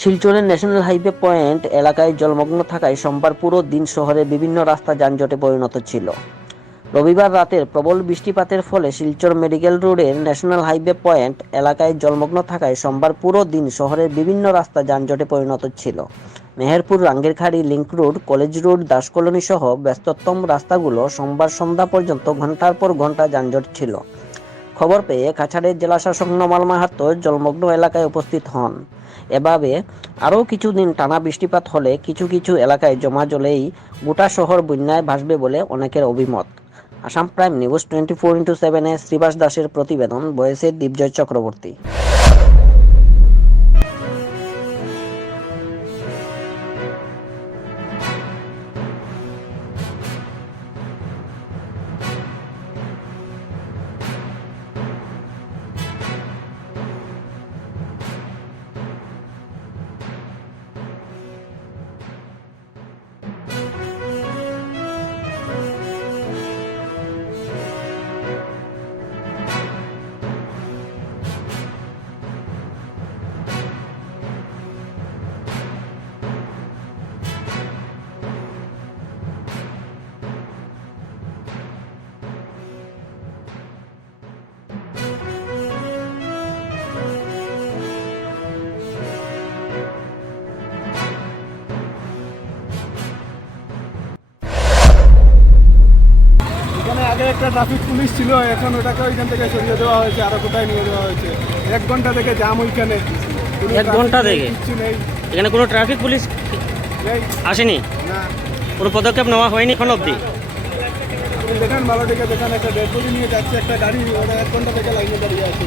শিলচরের national highway point এলাকায় জলমগ্ন থাকায় সোমবার পুরো দিন শহরের বিভিন্ন রাস্তা যানজটে পরিণত ছিল। রবিবার রাতের প্রবল বৃষ্টিপাতের ফলে শিলচর মেডিকেল রোডের ন্যাশনাল হাইওয়ে পয়েন্ট এলাকায় জলমগ্ন থাকায় সোমবার পুরো দিন শহরের বিভিন্ন রাস্তা যানজটে পরিণত ছিল। Meherpur Rangirkhari link road, college road Das colony সহ ব্যস্ততম রাস্তাগুলো সোমবার সন্ধ্যা পর্যন্ত ঘণ্টার পর ঘণ্টা যানজট ছিল। খবর পেয়ে কাছাড়ের জেলাশাসক নমাল মাহাতো জলমগ্ন এলাকায় উপস্থিত হন। এভাবে আরও কিছুদিন টানা বৃষ্টিপাত হলে কিছু কিছু এলাকায় জমা জলেই গোটা শহর বন্যায় ভাসবে বলে অনেকের অভিমত। Assam prime news twenty four into সেভেনে শ্রীবাস দাসের প্রতিবেদন বয়েসের দীপজয় চক্রবর্তী। একটা ট্রাফিক পুলিশ ছিল এখন ওটাকে ওইখান থেকে সরিয়ে দেওয়া হয়েছে আরও কোথায় নিয়ে দেওয়া হয়েছে। এক ঘণ্টা থেকে জাম ওইখানে। এক ঘণ্টা থেকে? কিছু নেই। এখানে কোনো ট্রাফিক পুলিশ আসেনি? না। কোনো পদক্ষেপ নেওয়া হয়নি এখন অবধি? দেখেন ভালো দেখে দেখেন একটা ডেড বডি নিয়ে যাচ্ছে একটা গাড়ি ওটা এক ঘণ্টা থেকে লাইনে দাঁড়িয়ে আছে।